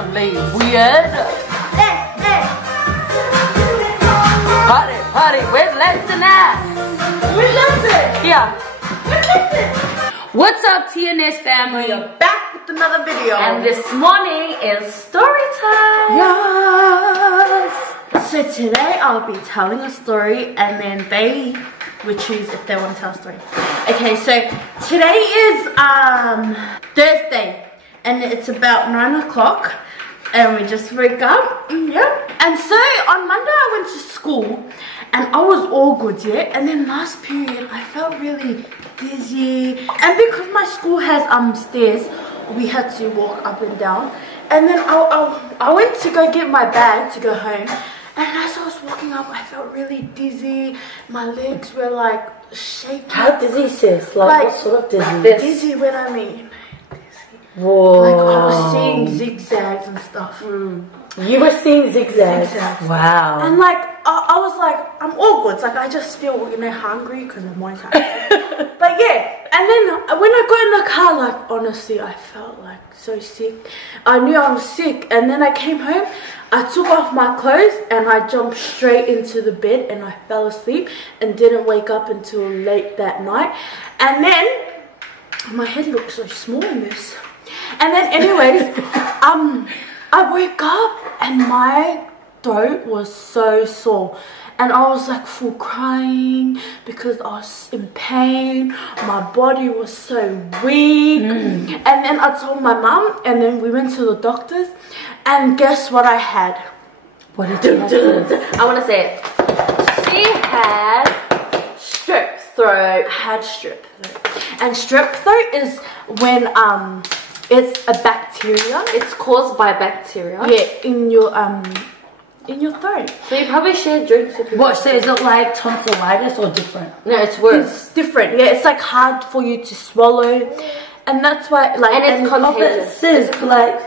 totally weird. Party, where's Lesson at? Where's Lesson? Yeah. Where's Lesson? What's up, TNS family? We are back with another video. And this morning is story time. Yes. So today I'll be telling a story and then they would choose if they want to tell a story. Okay, so today is Thursday and it's about 9 o'clock and we just woke up. Yep. And so on Monday I went to school and I was all good, yeah. And then last period I felt really dizzy, and because my school has stairs, we had to walk up and down. And then I went to go get my bag to go home, and as I was walking up I felt really dizzy. My legs were like shaking. How dizzy, sis? Like what sort of dizzy? Dizzy when I mean dizzy. Whoa. Like I was seeing zigzags and stuff. You were seeing zigzags? Wow. And like I was like, I'm all good. It's like I just feel, you know, hungry because I'm always hungry. But yeah, and then when I got in the car, like honestly I felt like so sick. I knew I was sick, and then I came home, I took off my clothes and I jumped straight into the bed and I fell asleep and didn't wake up until late that night. And then my head looked so small in this. And then anyways, I woke up and my throat was so sore. And I was like full crying because I was in pain. My body was so weak. And then I told my mum, and then we went to the doctors. And guess what I had? What did you have? I want to say it. She had strep throat. I had strep throat. And strep throat is when it's a bacteria. It's caused by bacteria. Yeah, in your throat. So you probably share drinks with people. What, so is it like tonsillitis or different? No, it's worse. It's different. Yeah, it's like hard for you to swallow. And that's why, like, and it's contagious. Sis, like,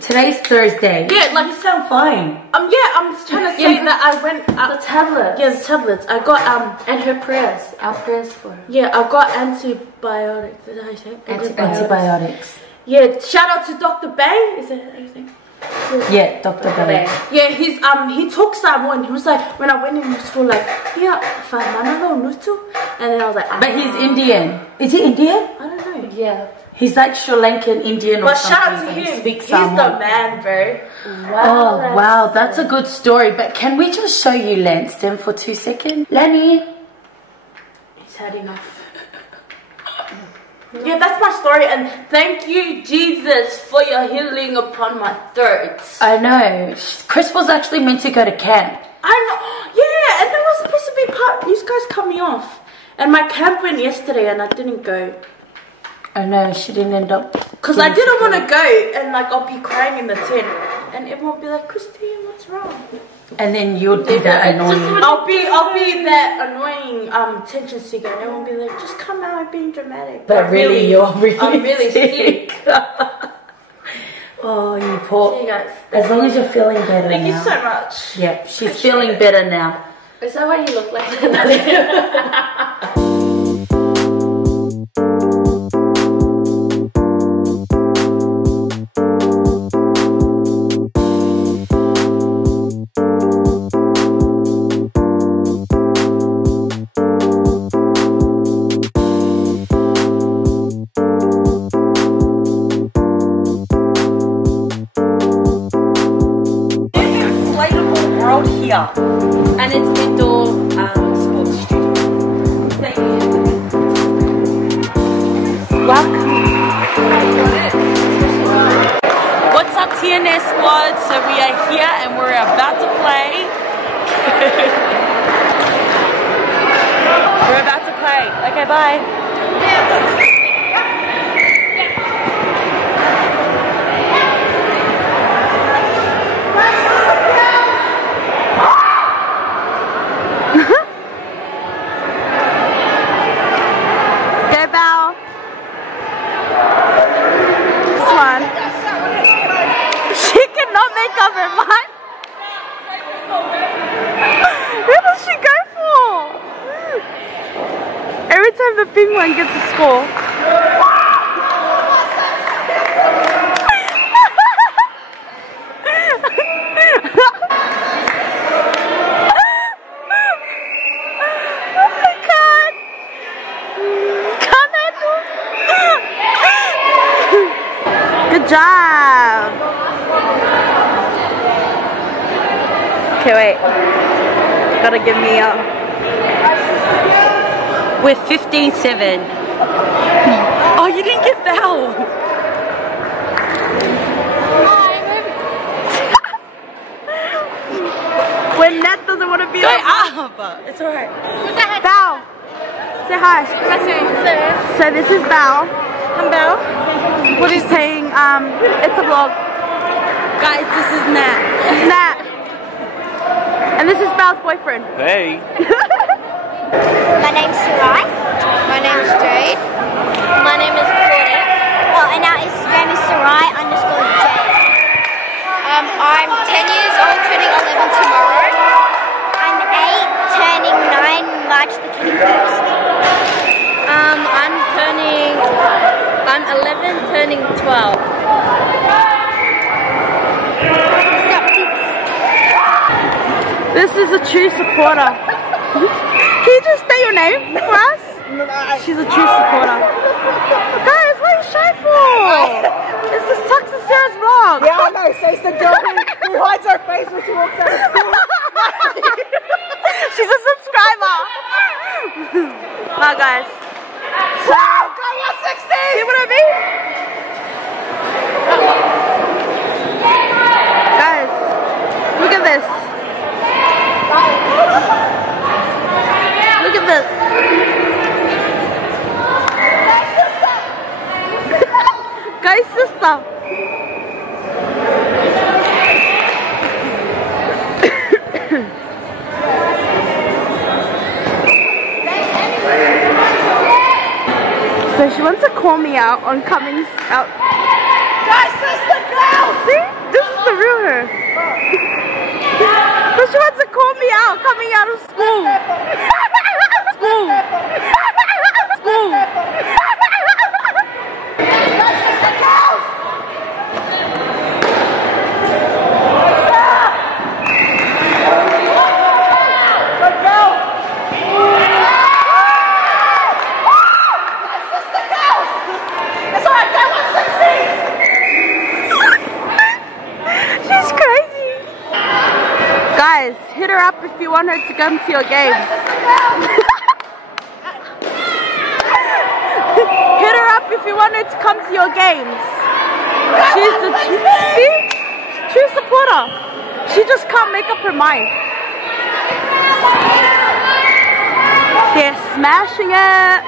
today's Thursday. Yeah, like, you sound fine. Yeah, I'm trying to say that I went the tablets. Yeah, the tablets. I got and her prayers. Our prayers for her. Yeah, I got antibiotics. Is that how you say it? Antibiotics. Yeah, shout out to Dr. Bay. Is that how you say it? Yeah, Dr. Bay. Yeah, he took someone. He was like, when I went in school, like, yeah, and then I was like, but he's Indian. Is he Indian? I don't know. Yeah. He's like Sri Lankan Indian or something. But shout out to him. He's the man, bro. Wow. Oh, wow. That's a good story. But can we just show you Lanston for 2 seconds? Lenny. He's had enough. Yeah, that's my story, and thank you, Jesus, for your healing upon my throat. I know. Chris was actually meant to go to camp. I know. Yeah, and that was supposed to be part. You guys cut me off. And my camp went yesterday, and I didn't go. I know, she didn't end up. Because I didn't want to go, and like I'll be crying in the tent, and everyone will be like, Christine, what's wrong? And then you'll be that annoying. I'll be that annoying attention seeker, and everyone will be like, just come out and being dramatic. But really, you're really I'm really sick. Oh, you poor. See you guys. As long as you're feeling better Thank now. you so much. Yeah, she's feeling better now. Is that why you look like that? And it's indoor sports studio. Welcome. What's up, TNS squad? So we are here and we're about to play. We're about to play. Okay, bye. The pink one gets a score. Good job. Okay, wait. Gotta give me a... We're 15-7. Oh, you didn't get Belle. When Nat doesn't want to be Go up. It's alright. Belle. Say hi. So this is Belle. I'm Belle. What is saying? It's a vlog. Guys, this is Nat. It's Nat. And this is Belle's boyfriend. Hey. My name's Sera. My name's Jade. My name is Courtney. Oh, and our Instagram is Serai_Jade. I'm 10 years old, turning 11 tomorrow. I'm 8, turning 9 March the 21st. I'm 11, turning 12. This is a true supporter. Can you just say your name for us? She's a true supporter. Guys, what are you shy for? This is Tuxx and Sera's vlog. Yeah, I know. So it's the girl who hides her face when she walks out of school. She's a subscriber. Wow, guys. So, see what I mean? Guys, look at this. Look at this. Guys, sister. So she wants to call me out on coming out. Guys, sister, girl! See? This is the real her. But she wants to call me out coming out of school. School. School. She's crazy. Guys, hit her up if you want her to come to your game. Hit her up if you want her to come to your games. She's the true supporter. She just can't make up her mind. They're smashing it.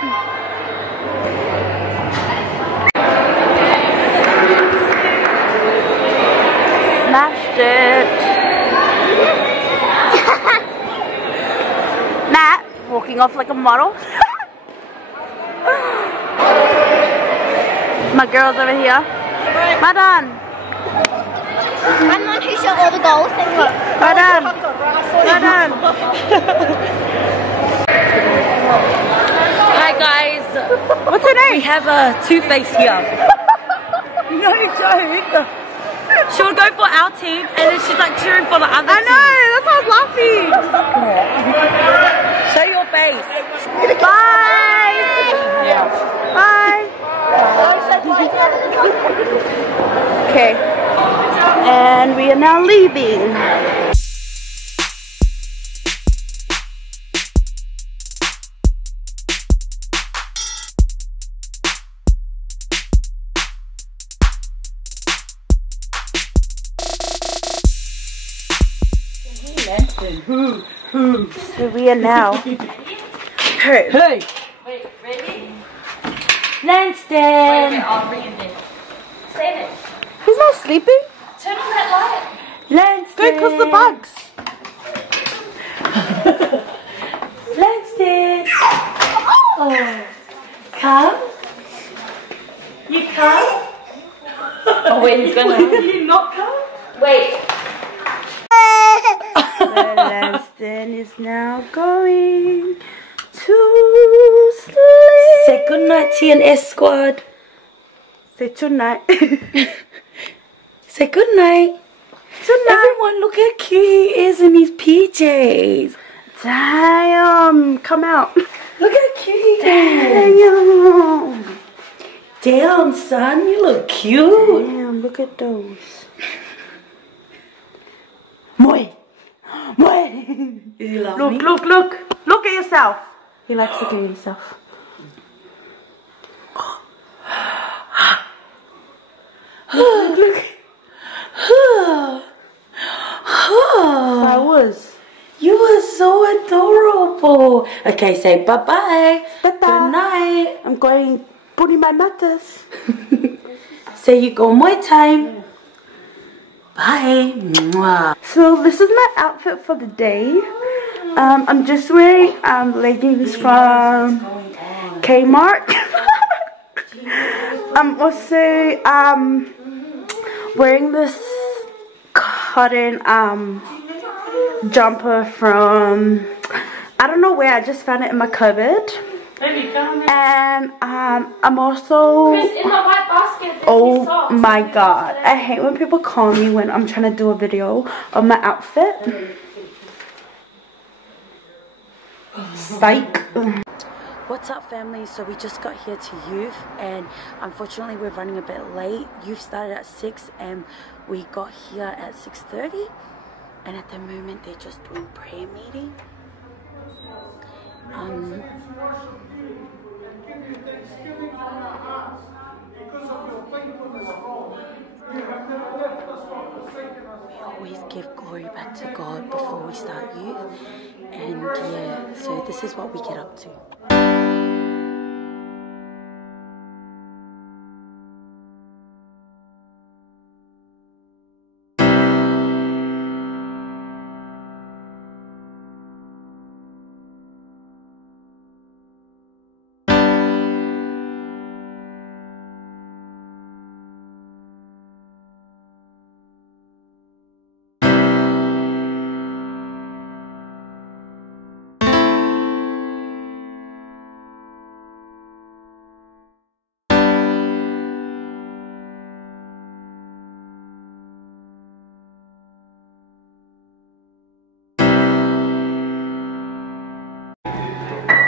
Smashed it. Nat walking off like a model. My girls over here. Well done. I'm the one who shot all the goals. Well done. Well done. Hi guys. What's her name? We have a Two-Face here. No joke. She would go for our team and then she's like cheering for the other team. I know, that's why I was laughing. Show your face. Bye. Bye. Okay. And we are now leaving. So we are now. Hey. Hey. Wait, ready? Lanston. Wait, I'll bring it in. Save it. He's not sleeping. Turn on that light. Lanston. Go cause the bugs. Lanston. Oh. Come. You come? Oh wait, he's gonna. You not come? Wait. So Lanston is now going to sleep. Say good night, TNS squad. Say tonight. Say good night. Tonight. Everyone, look how cute he is in his PJs. Damn, come out. Look how cute he is. Damn. Damn, son, you look cute. Damn, look at those. Moi. Moi. Is he laughing? Look, look, look. Look at yourself. He likes looking at himself. Look, look. I was. You were so adorable. Okay, say bye-bye. Bye-bye. Good night. I'm going put in my matters. Say you go more time. Bye. Mwah. So this is my outfit for the day. I'm just wearing leggings from Kmart. I'm also wearing this cotton jumper from, I don't know where, I just found it in my cupboard. And I'm also, oh my god, I hate when people call me when I'm trying to do a video of my outfit. Psych. What's up, family? So we just got here to youth, and unfortunately we're running a bit late. Youth started at 6 and we got here at 6:30, and at the moment they're just doing prayer meeting. We always give glory back to God before we start youth, and yeah, so this is what we get up to.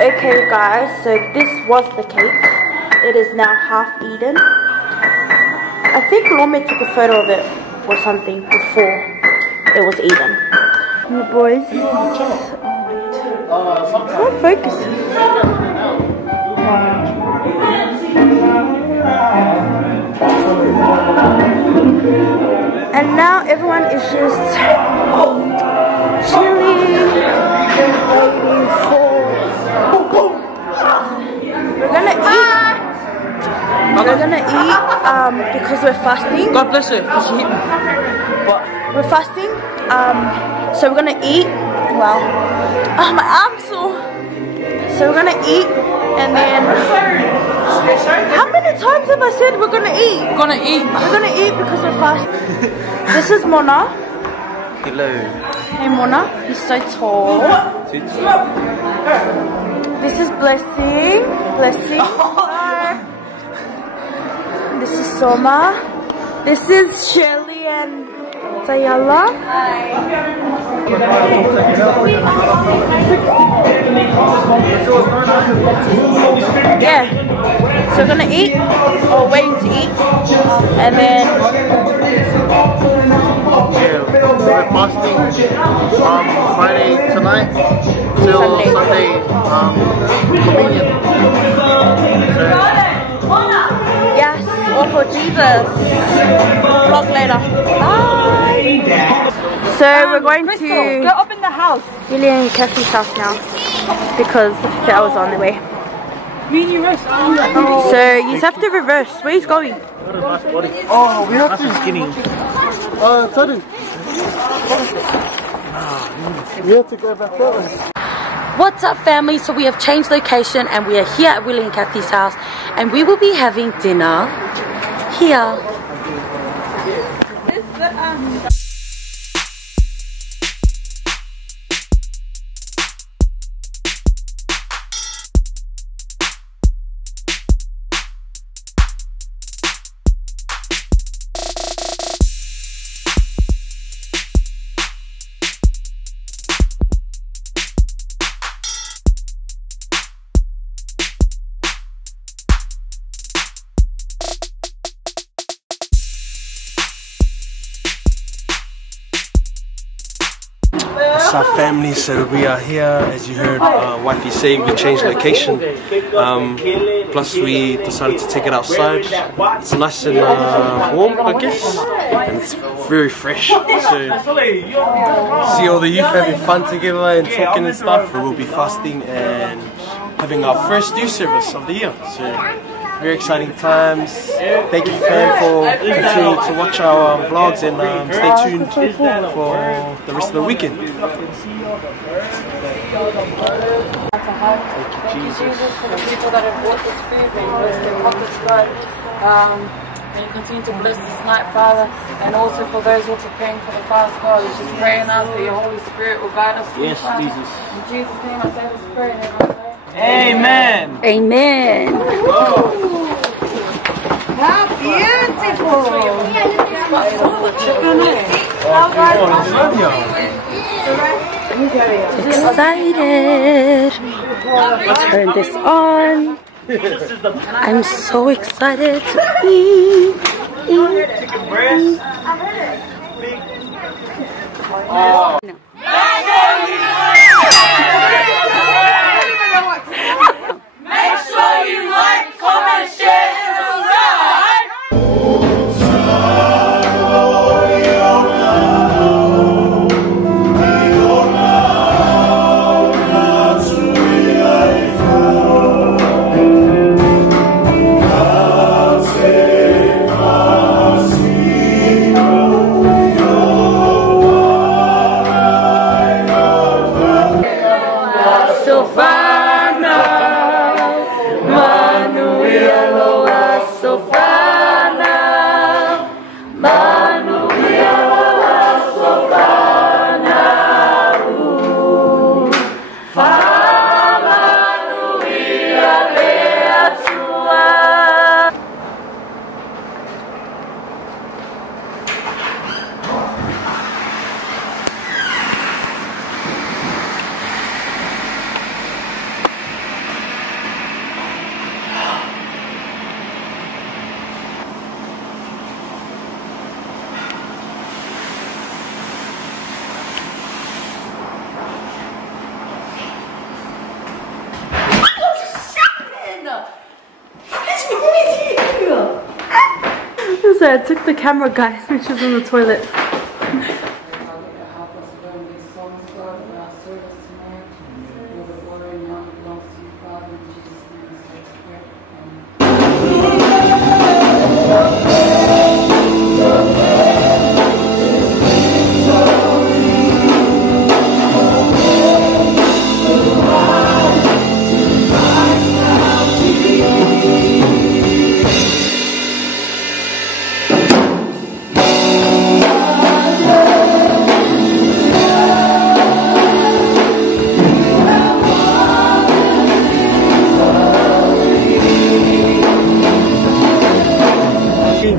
Okay guys, so this was the cake. It is now half eaten. I think Lome took a photo of it or something before it was eaten. And the boys, can't focus. And now everyone is just chilling, waiting for. We're gonna eat because we're fasting. God bless you. We're fasting. So we're gonna eat. Wow. Oh, my arm's sore. So we're gonna eat, and then how many times have I said we're gonna eat? We're gonna eat. We're gonna eat because we're fasting. This is Mona. Hello. Hey Mona, he's so tall. This is Blessing. Blessing. This is Soma. This is Shirley and Tayala. Yeah. So we're gonna eat, or waiting to eat, and then we're fasting Friday tonight till Sunday communion. yes, all for Jesus. Vlog later. Bye. So we're going Crystal, to go up in the house. Billy and Kathy's house now because the hotel was on the way. So you have to reverse. Where he's going? Oh, we have to skinny. Sorry. We have to go back there. What's up, family? So we have changed location and we are here at Willie and Kathy's house, and we will be having dinner here. What's up, family? So we are here, as you heard wifey say, we changed location. Plus we decided to take it outside. It's nice and warm, I guess, and it's very fresh. So see all the youth having fun together and talking and stuff. We'll be fasting and having our first youth service of the year. So very exciting times. Thank you, fam, for continuing to watch our vlogs and stay tuned for the rest of the weekend. Thank you, Jesus, for the people that have bought this food. May you bless their pockets, God. May you continue to bless this night, Father. And also for those who are preparing for the fast, God. Let's just pray now that your Holy Spirit will guide us. Yes, Father. Jesus. In Jesus' name, I say this prayer and everyone say, Amen. Amen. How beautiful! Excited. Turn this on. I'm so excited to eat. Make sure you like, comment, share, and subscribe. So I took the camera, guys, when she was in the toilet.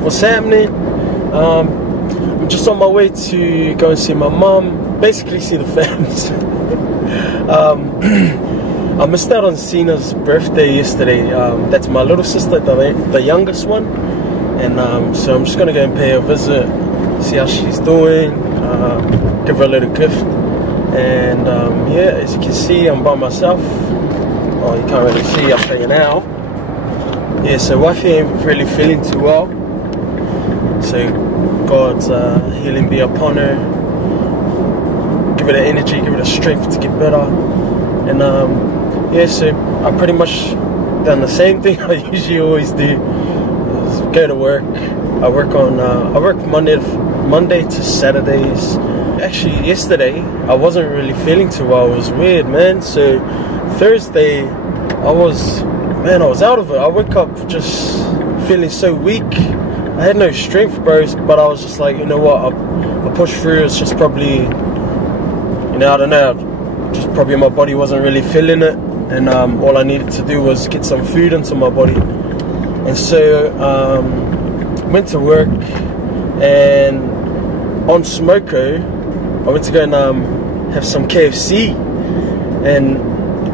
What's happening? I'm just on my way to go and see my mum, basically see the fams. I missed out on Cena's birthday yesterday. That's my little sister, the youngest one, and so I'm just gonna go and pay her a visit, see how she's doing, give her a little gift, and yeah, as you can see, I'm by myself. Oh, you can't really see, I'll show you now. Yeah, so wifey ain't really feeling too well. So God's healing be upon her. Give her the energy, give her the strength to get better. And yeah, so I pretty much done the same thing I usually always do. Is go to work. I work Monday to Saturdays. Actually, yesterday I wasn't really feeling too well. It was weird, man. So Thursday I was out of it. I woke up just feeling so weak. I had no strength, bros, but I was just like, you know what, I'll push through. It's just probably, you know, I don't know, just probably my body wasn't really feeling it, and all I needed to do was get some food into my body. And so went to work, and on Smoko I went to go and have some KFC. And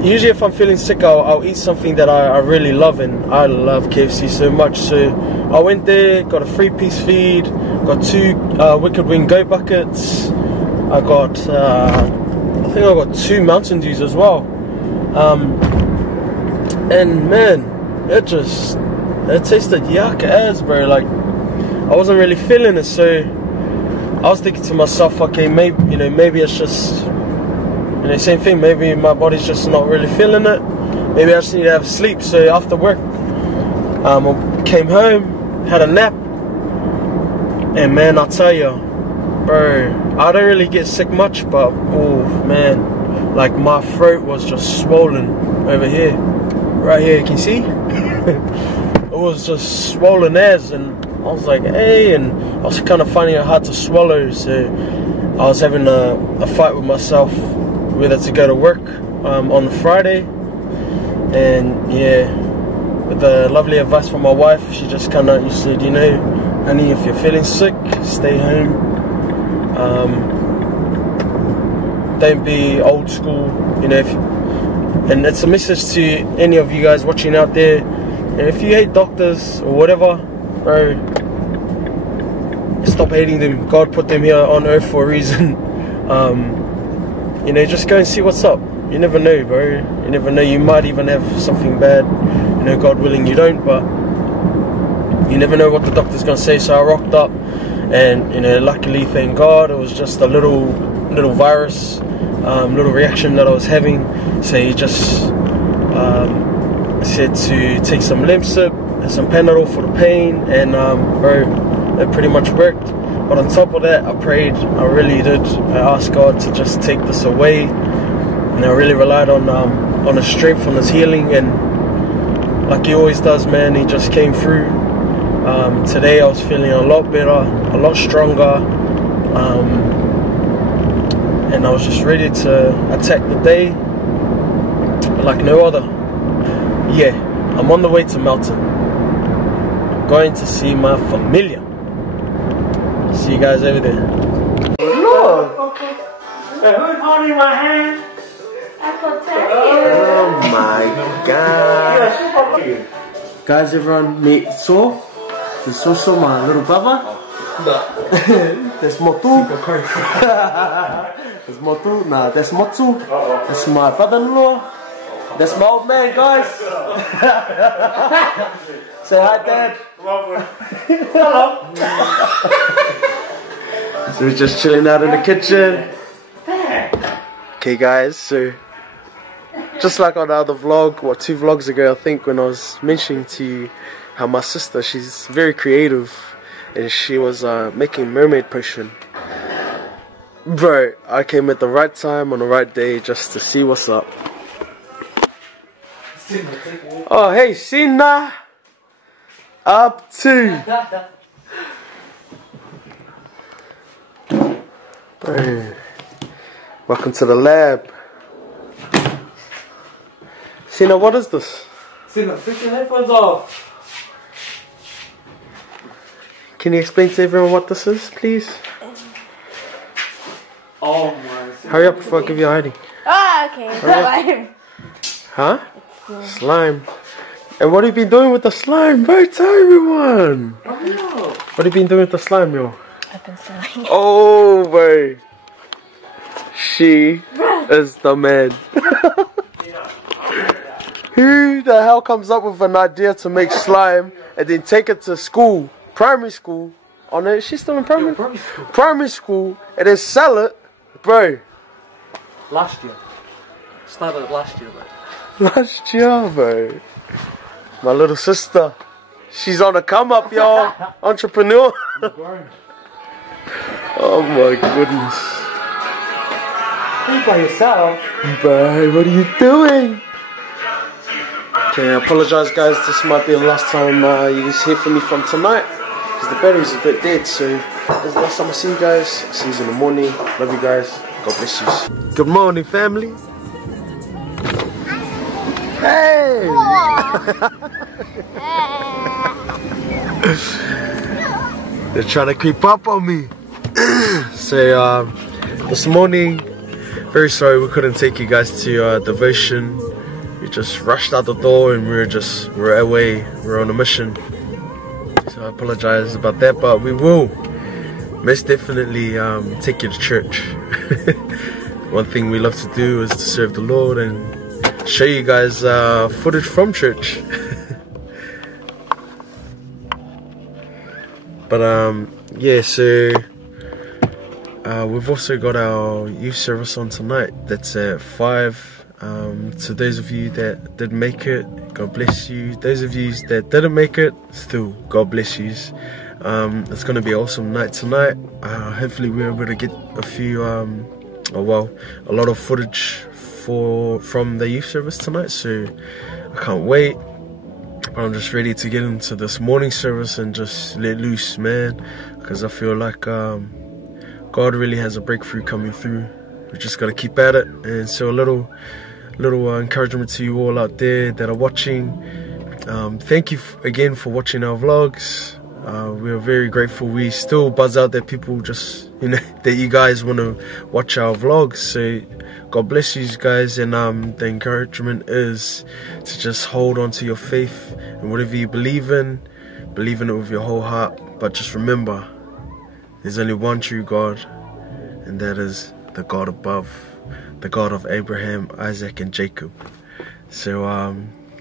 usually if I'm feeling sick, I'll eat something that I really love, and I love KFC so much. So I went there, got a 3-piece feed, got 2 Wicked Wing Go buckets, I got I think I got 2 Mountain Dews as well. And man, it tasted yuck as, bro. Like, I wasn't really feeling it, so I was thinking to myself, okay, maybe it's just, same thing. Maybe my body's just not really feeling it. Maybe I just need to have sleep. So after work, I came home, had a nap, and man, I tell you, bro, I don't really get sick much, but oh man, like my throat was just swollen over here, right here. Can you see? It was just swollen as, and I was like, hey, and I was kind of finding it hard to swallow. So I was having a fight with myself whether to go to work on the Friday. And yeah, with the lovely advice from my wife, she just kind of said, honey, if you're feeling sick, stay home. Don't be old school, and it's a message to any of you guys watching out there. And if you hate doctors or whatever, bro, stop hating them. God put them here on earth for a reason. Just go and see what's up. You never know, bro. You never know. You might even have something bad. God willing, you don't. But you never know what the doctor's gonna say. So I rocked up, and luckily, thank God, it was just a little virus, little reaction that I was having. So he just said to take some Lemsip and some Panadol for the pain, and bro, it pretty much worked. But on top of that, I prayed. I really did. I asked God to just take this away, and I really relied on His strength, on His healing, and like He always does, man, He just came through. Today I was feeling a lot better, a lot stronger, and I was just ready to attack the day like no other. Yeah, I'm on the way to Melton. I'm going to see my familia. See you guys over there. Look! Who's holding my hand? Oh my god. Guys, everyone meet So. This is also my little brother. That's Motu. That's Motu. Nah, that's Motu. That's my brother-in-law. That's my old man, guys. Say hi, Dad. Hello. So we're just chilling out in the kitchen. Okay, guys, so just like on the other vlog, 2 vlogs ago, I think, when I was mentioning to you how my sister, she's very creative, and she was making mermaid potion. Bro, I came at the right time on the right day just to see what's up. Oh, hey, Sina! Up to! Bro, welcome to the lab. Sina, what is this? Sina, take your headphones off. Can you explain to everyone what this is, please? Oh my. Hurry up before I give you a hiding. Ah, okay. Slime. Huh? Slime. And what have you been doing with the slime, bro? Tell everyone. Oh no. What have you been doing with the slime, yo? I've been slime. Oh, bro. She is the man. Who the hell comes up with an idea to make slime and then take it to school, primary school? Oh no, she's still in primary? Yeah, primary school, and then sell it, bro. Last year. Started last year, though. Last year, bro. My little sister. She's on the come up, y'all. Entrepreneur. Oh my goodness. You by yourself. Bro, what are you doing? Okay, I apologize, guys. This might be the last time you guys hear from me from tonight, because the battery's a bit dead. So this is the last time I see you guys. I'll see you in the morning. Love you guys. God bless you. Good morning, family. Hey! They're trying to creep up on me. So this morning, very sorry we couldn't take you guys to devotion. We just rushed out the door and we're away. We're on a mission. So I apologize about that, but we will most definitely take you to church. one thing we love to do is to serve the Lord and show you guys footage from church. But yeah, so we've also got our youth service on tonight. That's at 5. To those of you that did make it, God bless you. Those of you that didn't make it, still God bless you. It's going to be an awesome night tonight. Hopefully we're able to get a few a lot of footage from the youth service tonight, so I can't wait. But I'm just ready to get into this morning service and just let loose, man, because I feel like God really has a breakthrough coming through. We just got to keep at it. And so a little encouragement to you all out there that are watching. Thank you again for watching our vlogs. We're very grateful. We still buzz out that people just, that you guys want to watch our vlogs. So God bless you guys, and the encouragement is to just hold on to your faith and whatever you believe in it with your whole heart. But just remember, there's only one true God, and that is the God above, the God of Abraham, Isaac, and Jacob. So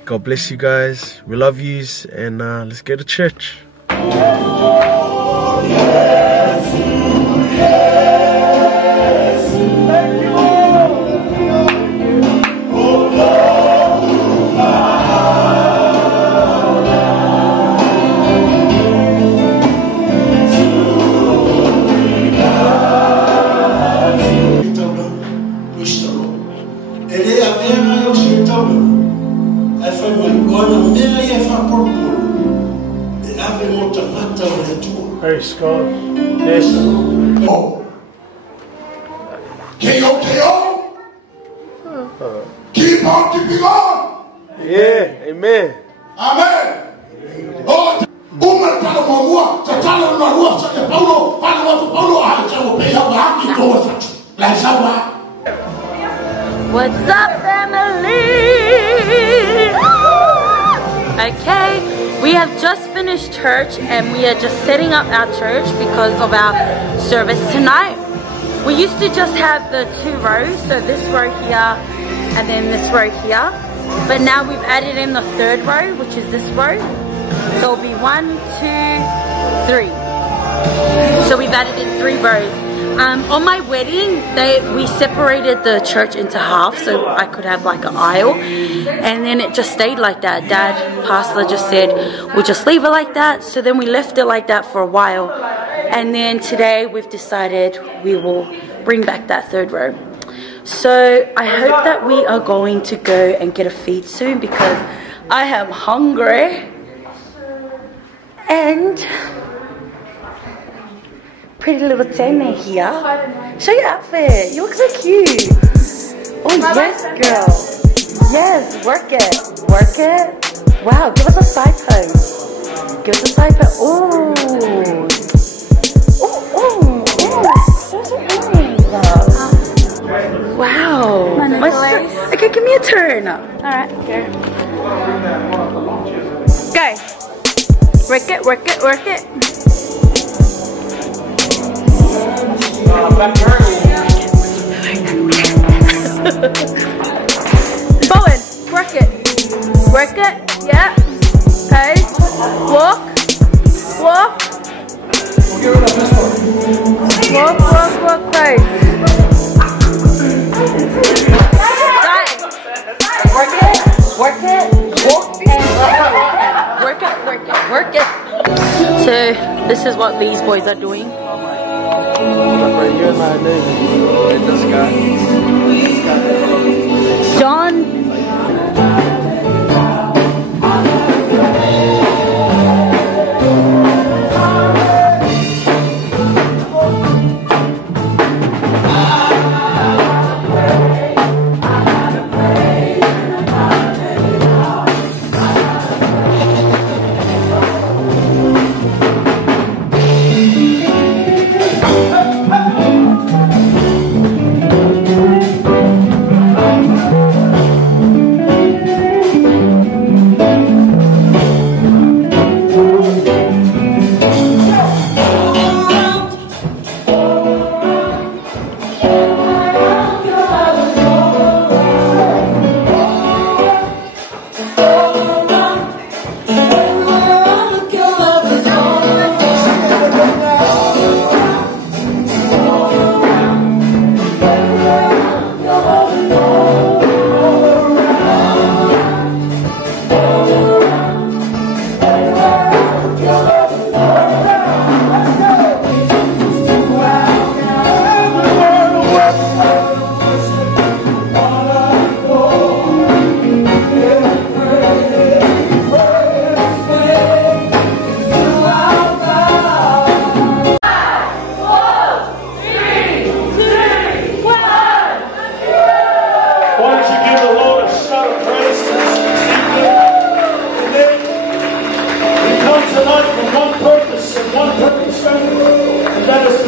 God bless you guys. We love yous, and let's go to church. Praise God. Yes. Oh. K.O. Keep on keeping on. Yeah. Amen. Amen. Oh. What's up, family? Okay, we have just finished church and we are just setting up our church because of our service tonight. We used to just have the 2 rows, so this row here and then this row here. But now we've added in the 3rd row, which is this row. So it'll be 1, 2, 3. So we've added in 3 rows. On my wedding, we separated the church into half so I could have like an aisle, and then it just stayed like that. Pastor just said we'll just leave it like that, so then we left it like that for a while, and then today we've decided we will bring back that 3rd row. So I hope that we are going to go and get a feed soon because I am hungry. And pretty little Tene here. Show your outfit. You look so cute. Oh yes, girl. Yes, work it. Work it. Wow, give us a side pose. Give us a side pose. Ooh. Ooh, ooh, ooh. Those are earrings, love. Wow. Okay, give me a turn. Alright, go. Go. Work it, work it, work it. Bowen, work it. Work it, yeah. Okay. Walk. Walk. Walk, walk, walk, pose. Work it, work it, walk and work it, work it, work it. So this is what these boys are doing. You're my neighbor. And this guy. John.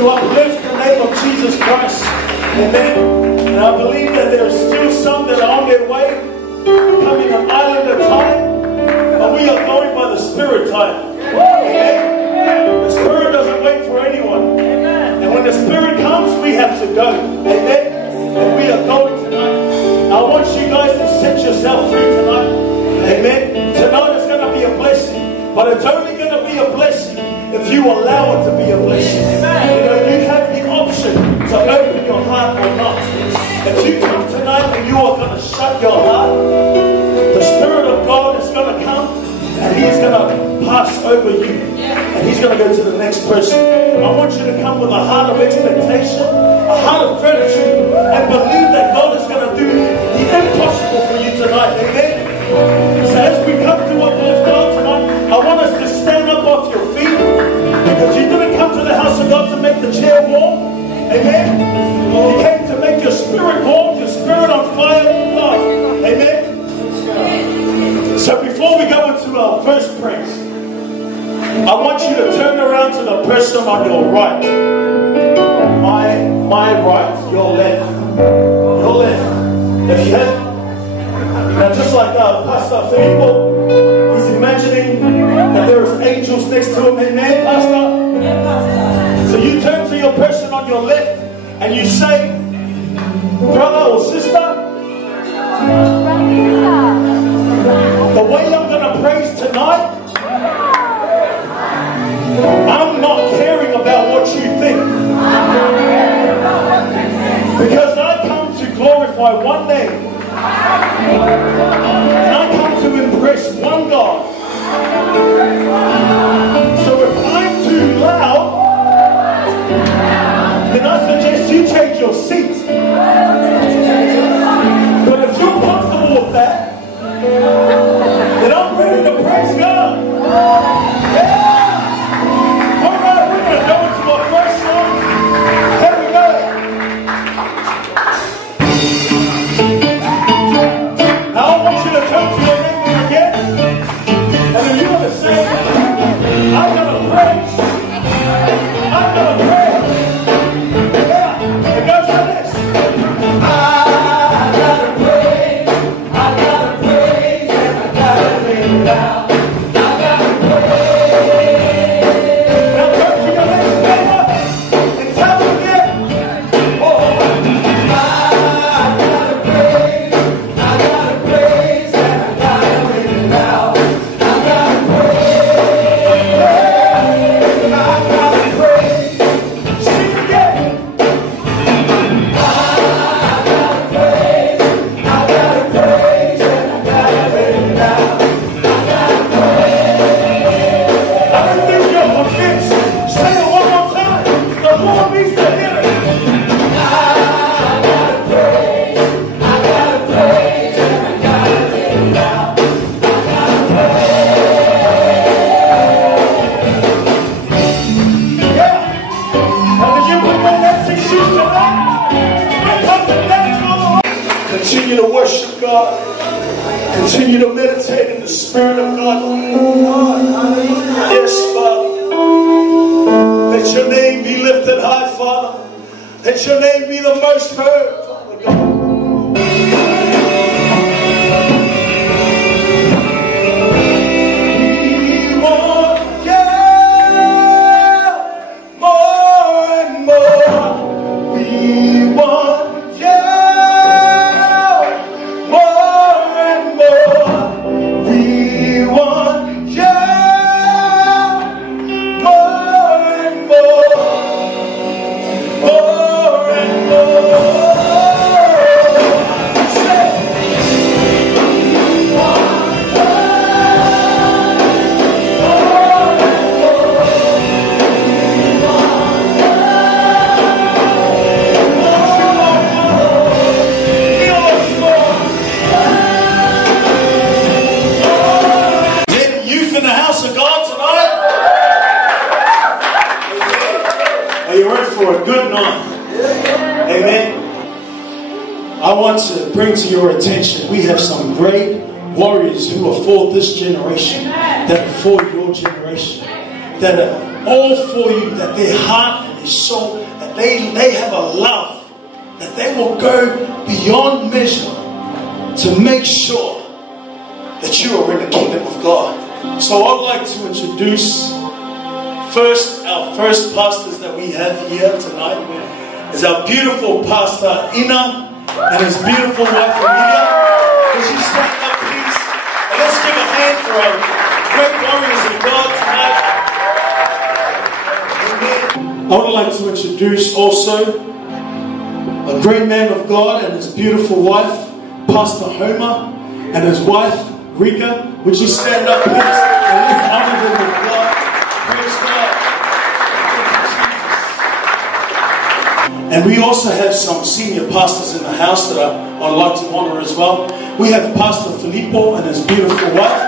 to uplift the name of Jesus Christ. Amen. And I believe that there are still some that are on their way, coming an island at a time, but we are going by the Spirit time. Amen. The Spirit doesn't wait for anyone. And when the Spirit comes, we have to go. Amen. And we are going tonight. I want you guys to set yourself free tonight. Amen. Tonight is going to be a blessing, but it's only going to be a blessing if you allow it to be a blessing. You know, you have the option to open your heart or not. If you come tonight and you are going to shut your heart, the Spirit of God is going to come and He's going to pass over you. And He's going to go to the next person. I want you to come with a heart of expectation, a heart of gratitude, and believe that God is going to do the impossible for you tonight. Amen. So as we come to uplift God tonight, I want us to stand up off your feet, because you didn't come to the house of God to make the chair warm. Amen. You came to make your spirit warm, your spirit on fire with God. Amen. So before we go into our first praise, I want you to turn around to the person on your right. My right, your left. Your left. If you have, now just like Pastor Filippo, he's imagining that there is angels next to him. Amen, Pastor? Yeah, Pastor. So you turn to your person on your left and you say, brother or sister, the way I'm going to praise tonight, I'm not caring about what you think, because I come to glorify one name, and I come to impress one God. So if I'm too loud, then I suggest you change your seat. But if you're comfortable with that, then I'm ready to praise God. Yeah! Alright, we're going to go into our first song. Here we go. Now I want you to come to your neighbor again, and then you're going to say, I'm going to praise. I'm going to praise. Yeah, it goes like this. I gotta praise, and I gotta lay it down. I gotta praise. Now turn to your next neighbor and tell them again. Oh, I gotta praise, and I gotta lay it down. I gotta praise, and I gotta praise. Sing again. Continue to worship God. Continue to meditate in the Spirit of God. Yes, Father. Let your name be lifted high, Father. Let your name be the most heard, Father God. I want to bring to your attention, we have some great warriors who are for this generation, that are for your generation, that are all for you, that their heart is so that they have a love that they will go beyond measure to make sure that you are in the kingdom of God. So I'd like to introduce our first pastors that we have here tonight is our beautiful pastor Ina and his beautiful wife Amelia. Would you stand up, please? And let's give a hand for our great warriors of God tonight. Amen. I would like to introduce also a great man of God and his beautiful wife, Pastor Homer, and his wife, Rika. Would you stand up, please, and lift honor them with God? Praise God. And we also have some senior pastors in the house that I'd like to honor as well. We have Pastor Filippo and his beautiful wife.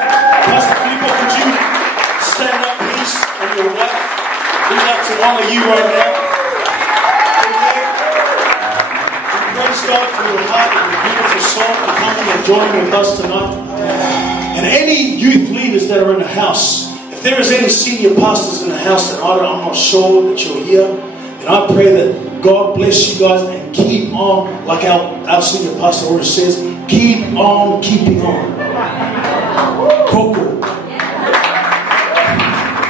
Pastor Filippo, could you stand up, please, and your wife? We'd like to honor you right now. Praise God for your heart and your beautiful soul for coming and joining with us tonight. And any youth leaders that are in the house, if there is any senior pastors in the house that I'm not sure that you're here, and I pray that God bless you guys and keep on, like our senior pastor always says, keep on keeping on. Coco.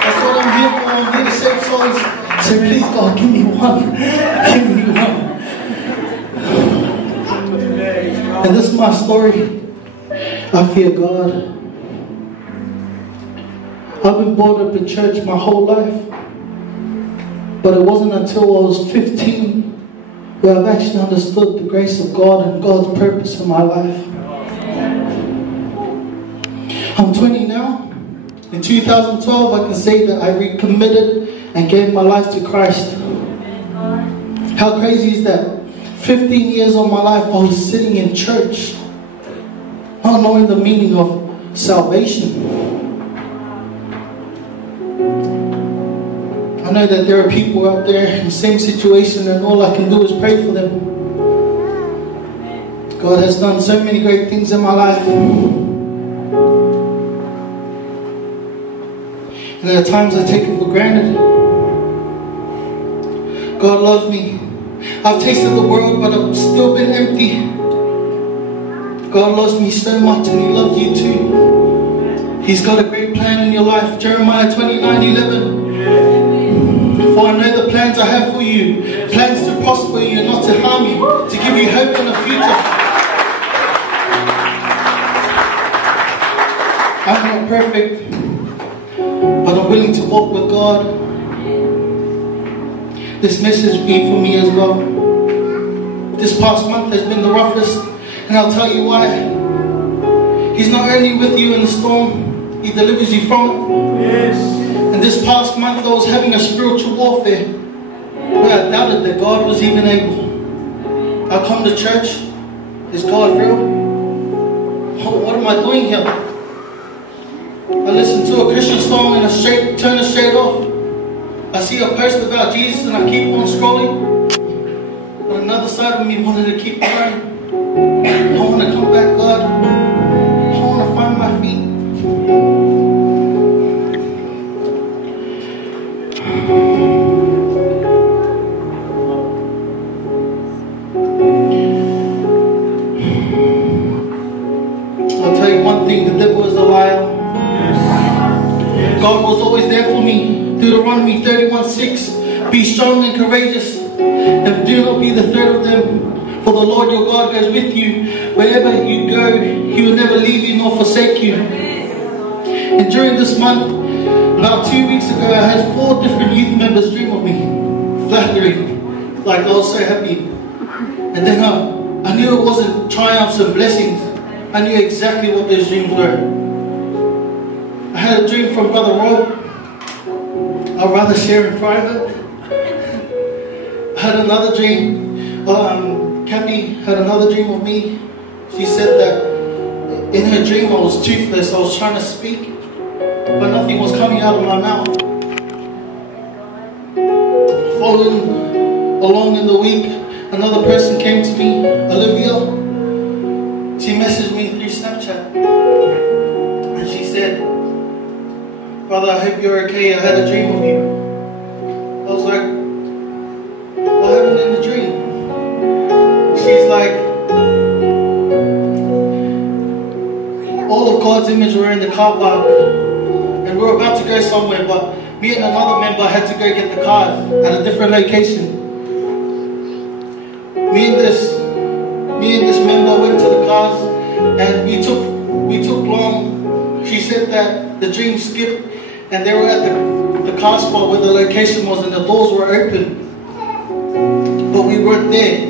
That's what I'm here for. I'm here to sing songs. So please, God, give me one. Give me one. And this is my story. I fear God. I've been brought up in church my whole life. But it wasn't until I was 15 where I've actually understood the grace of God and God's purpose in my life. I'm 20 now. In 2012, I can say that I recommitted and gave my life to Christ. How crazy is that? 15 years of my life, I was sitting in church, not knowing the meaning of salvation. I know that there are people out there in the same situation, and all I can do is pray for them. God has done so many great things in my life. And there are times I take it for granted. God loves me. I've tasted the world, but I've still been empty. God loves me so much, and He loves you too. He's got a great plan in your life. Jeremiah 29:11. For I know the plans I have for you, plans to prosper you and not to harm you, to give you hope in the future. I'm not perfect, but I'm willing to walk with God. This message will be for me as well. This past month has been the roughest, and I'll tell you why. He's not only with you in the storm, He delivers you from it. Yes. And this past month I was having a spiritual warfare where I doubted that God was even able. I come to church. Is God real? Oh, what am I doing here? I listen to a Christian song and I turn it straight off. I see a post about Jesus and I keep on scrolling. But another side of me wanted to keep going. I want to come back, God. I want to find my feet. I'll tell you one thing, the devil is a liar. God was always there for me. Deuteronomy 31:6. Be strong and courageous, and do not be the third of them. For the Lord your God goes with you. Wherever you go, He will never leave you nor forsake you. And during this month, about 2 weeks ago, I had 4 different youth members dream of me. Flattering. Like I was so happy. And then I knew it wasn't triumphs and blessings. I knew exactly what those dreams were. I had a dream from Brother Rob. I'd rather share in private. I had another dream. Kathy had another dream of me. She said that in her dream I was toothless. I was trying to speak, but nothing was coming out of my mouth. Following along in the week, another person came to me, Olivia. She messaged me through Snapchat. And she said, "Brother, I hope you're okay. I had a dream of you." I was like, car park, and we were about to go somewhere, but me and another member had to go get the cars at a different location. Me and this member went to the cars, and we took long. She said that the dream skipped, and they were at the car spot where the location was, and the doors were open, but we weren't there.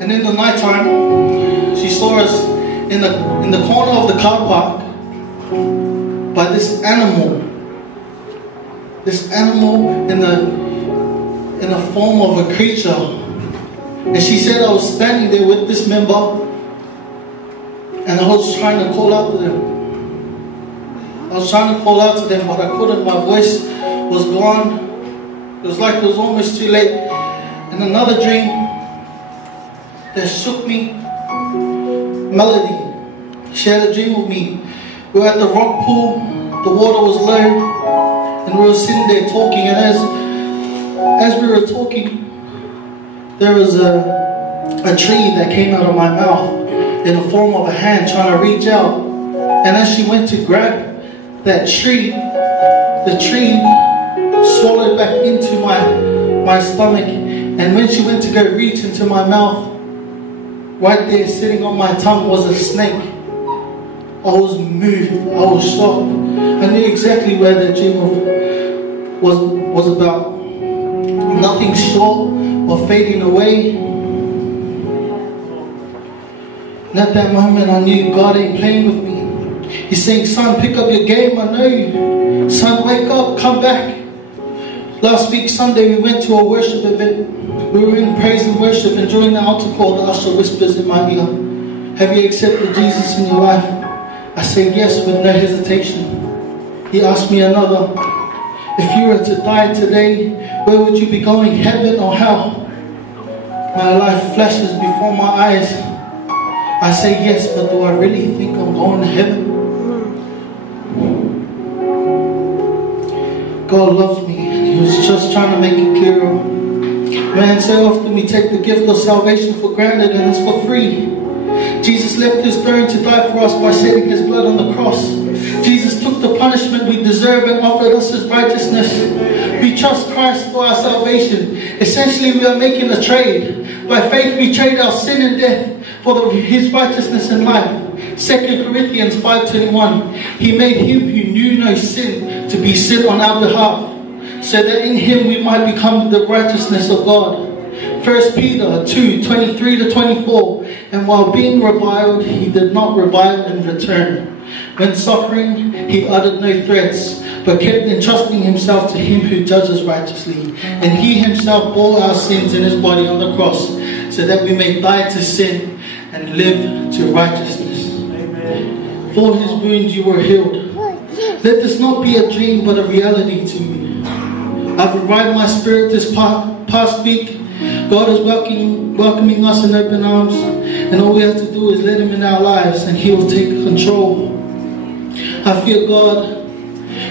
And in the night time, she saw us in the corner of the car park by this animal in the form of a creature. And she said I was standing there with this member, and I was trying to call out to them. But I couldn't. My voice was gone. It was like it was almost too late. And another dream that shook me, Melody, she had a dream with me. We were at the rock pool, the water was low, and we were sitting there talking, and as we were talking, there was a tree that came out of my mouth in the form of a hand trying to reach out. And as she went to grab that tree, the tree swallowed back into my stomach. And when she went to go reach into my mouth, right there sitting on my tongue was a snake. I was moved. I was shocked. I knew exactly where the dream was about. Nothing short of fading away. And at that moment I knew God ain't playing with me. He's saying, son, pick up your game. I know you. Son, wake up, come back. Last week Sunday we went to a worship event. We were in praise and worship, and during the altar call the usher whispers in my ear, have you accepted Jesus in your life? I said yes with no hesitation. He asked me another, if you were to die today, where would you be going, heaven or hell? My life flashes before my eyes. I say yes, but do I really think I'm going to heaven? God loves me, and He was just trying to make it clearer. Man, so often we take the gift of salvation for granted, and it's for free. Jesus left His throne to die for us by shedding His blood on the cross. Jesus took the punishment we deserve and offered us His righteousness. We trust Christ for our salvation. Essentially, we are making a trade. By faith, we trade our sin and death for His righteousness and life. 2 Corinthians 5:21. He made Him who knew no sin to be sin on our behalf, so that in Him we might become the righteousness of God. 1 Peter 2:23-24. And while being reviled, He did not revile in return. When suffering, He uttered no threats, but kept entrusting Himself to Him who judges righteously. And He Himself bore our sins in His body on the cross, so that we may die to sin and live to righteousness. Amen. For His wounds you were healed. Let this not be a dream, but a reality to me. I've revived my spirit this past week. God is welcoming us in open arms, and all we have to do is let Him in our lives, and He will take control. I fear God.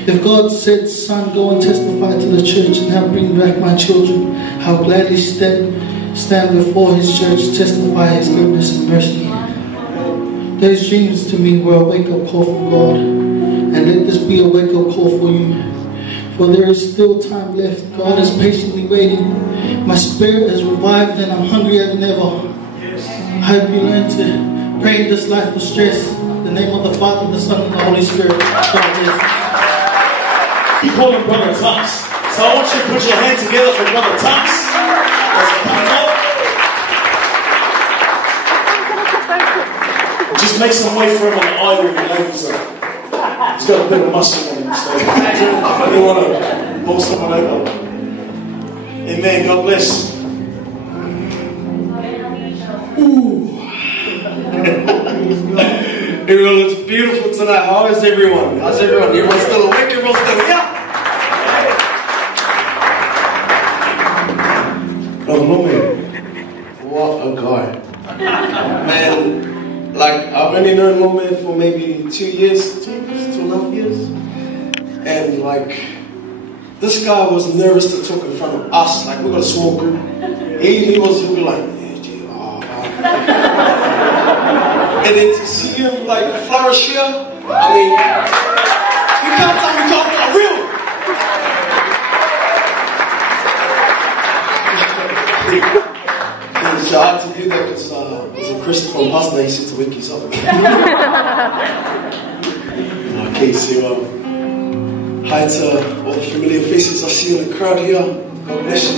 If God said, son, go and testify to the church and help bring back my children, I'll gladly stand before His church, testify His goodness and mercy. Those dreams to me were a wake-up call from God, and let this be a wake-up call for you. For there is still time left. God is patiently waiting. My spirit is revived and I'm hungrier than ever. I hope you learn to pray in this life with stress. In the name of the Father, the Son, and the Holy Spirit. God bless. We call him Brother Tuxx. So I want you to put your hands together for Brother Tuxx. Just make some way for him on the aisle with your legs up. He's got a bit of muscle on him, so I don't want to hold someone over. Amen. God bless. Ooh. Everyone looks beautiful tonight. How is everyone? How's everyone? Everyone's still awake? Everyone's still here? Oh, Lomé. What a guy. Man, like, I've only known Lomé for maybe 2 years, 2.5 years. And like, this guy was nervous to talk in front of us. Like, we got a small group. He'd be like, and then to see him like flourish here, I mean, you can't tell me talking about real. So I had to do that because as a Christopher pastor, he used to wake us up. Okay, so hi to all the familiar faces I see in the crowd here. God bless you.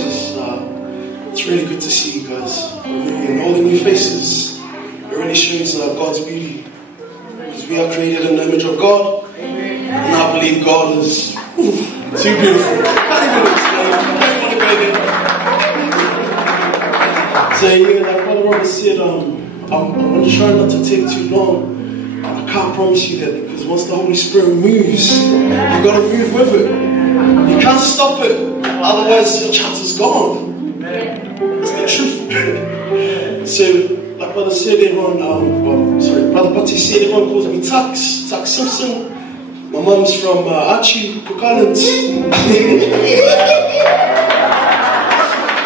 It's really good to see you guys. And all the new faces, it really shows God's beauty. Because we are created in the image of God. And I believe God is too beautiful. Can't even explain. So yeah, like Brother Robert said, I'm going to try not to take too long. I can't promise you that, because once the Holy Spirit moves, you've got to move with it. You can't stop it, otherwise your chance is gone. It's the truth. So, like Brother said, Brother Butty said, everyone calls me Tuxx Simpson. My mum's from Archie, Cook Islands.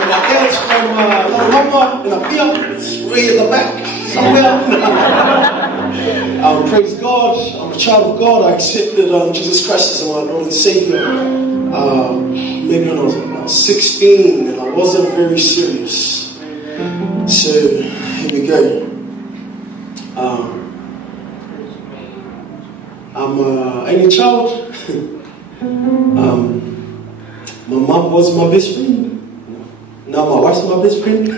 My dad's from Mama in Apia. It's way at the back, somewhere. Praise God, I'm a child of God. I accepted Jesus Christ as my Lord and Savior maybe when I was about 16, and I wasn't very serious. So here we go. I'm an only child. My mom was my best friend. Now my wife's my best friend.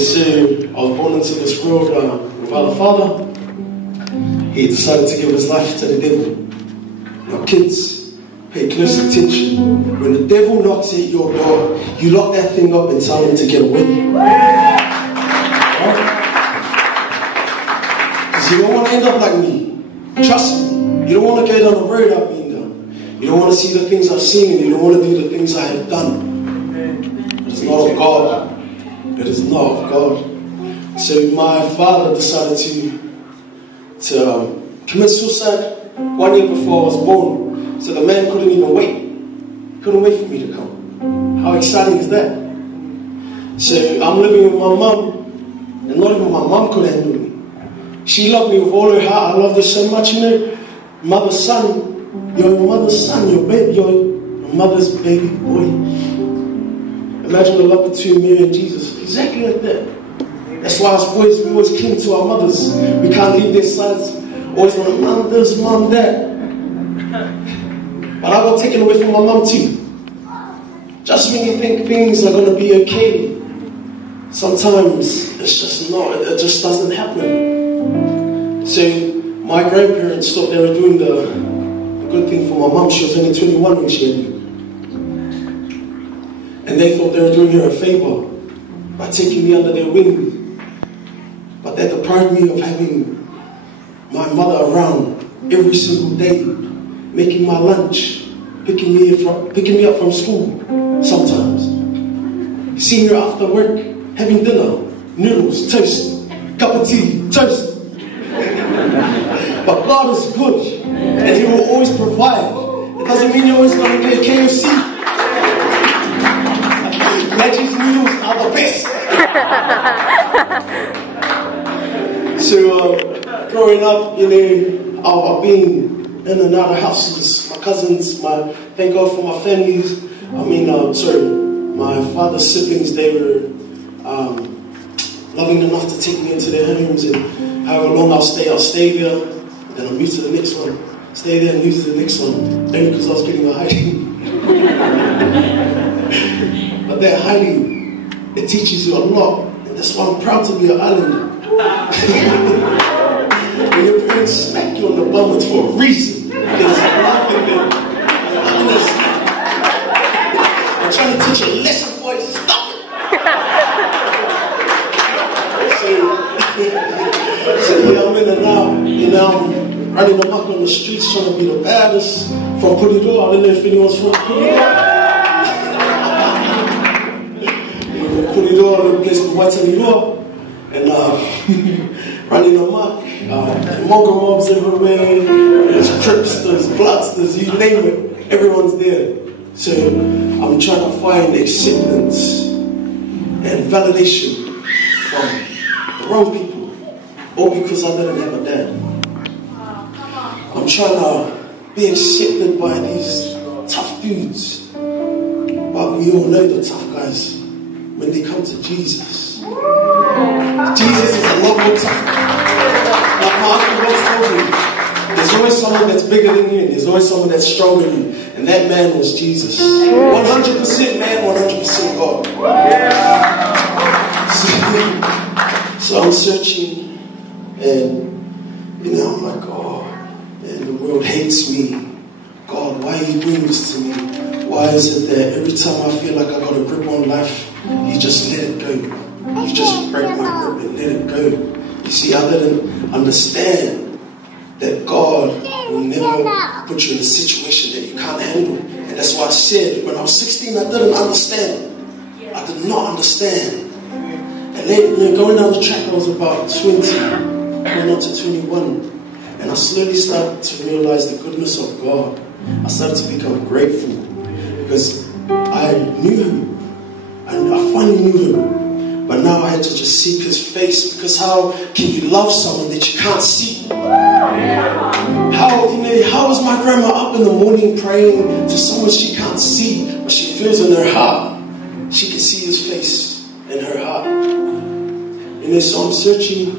So I was born into this world without a father. He decided to give his life to the devil. Now kids, pay close attention. When the devil knocks at your door, you lock that thing up and tell him to get away. Because you don't want to end up like me. Trust me. You don't want to go down the road I've been down. You don't want to see the things I've seen, and you don't want to do the things I have done. It's not of God. It is not of God. So my father decided to commit suicide 1 year before I was born. So the man couldn't even wait. Couldn't wait for me to come. How exciting is that? So I'm living with my mum, and not even my mum could handle me. She loved me with all her heart. I loved her so much, you know. Mother's son. You're your mother's son. You're your mother's baby boy. Imagine the love between Mary and Jesus. Exactly like that. That's why we always cling to our mothers. We can't leave their sons. Always want to mom this, mom that. But I got taken away from my mom too. Just when you think things are going to be okay, sometimes it's just not. It just doesn't happen. So my grandparents thought they were doing the good thing for my mom. She was only 21 when she had me. And they thought they were doing her a favor by taking me under their wing. But they deprived me of having my mother around every single day, making my lunch, picking me up from school sometimes, seeing her after work, having dinner, noodles, toast, cup of tea, toast. But God is good, and He will always provide. It doesn't mean you're always going to get KFC. Reggie's noodles are the best. So, growing up, you know, I've been in and out of houses. My cousins, thank God for my families. I mean, my father's siblings, they were loving enough to take me into their homes, and however long I'll stay there. Then I'll move to the next one. Stay there and move to the next one. Only because I was getting a hiding. But that hiding, it teaches you a lot. And that's why I'm proud to be an islander. When your parents smack you on the bum, it's for a reason. There's nothing there. I'm trying to teach you a lesson, boys. Stop it. So yeah, I'm in and out. You know, I'm running amok on the streets, trying to be the baddest. From Pulido, I don't know if anyone's from Pulido. From Pulido, a little place called Wataniro. And running amok, mongo mobs everywhere, there's Crips, there's Bloods, there's you name it, everyone's there. So I'm trying to find acceptance and validation from the wrong people, all because I didn't have a dad. I'm trying to be accepted by these tough dudes, but we all know the tough guys when they come to Jesus. Jesus is a lot more tough. Like my uncle once told me, there's always someone that's bigger than you, and there's always someone that's stronger than you, and that man was Jesus. 100% man, 100% God. So I'm searching, and I'm like, oh, man, the world hates me. God, why are you doing this to me? Why is it that every time I feel like I got a grip on life, you just let it go? You just break my grip and let it go. You see, I didn't understand that God will never put you in a situation that you can't handle. And that's why I said, when I was 16, I didn't understand. I did not understand. And then, going down the track, I was about 20, going on to 21. And I slowly started to realize the goodness of God. I started to become grateful because I knew Him. And I finally knew Him. But now I had to just seek His face, because how can you love someone that you can't see? How is my grandma up in the morning praying to someone she can't see, but she feels in her heart? She can see His face in her heart. So I'm searching,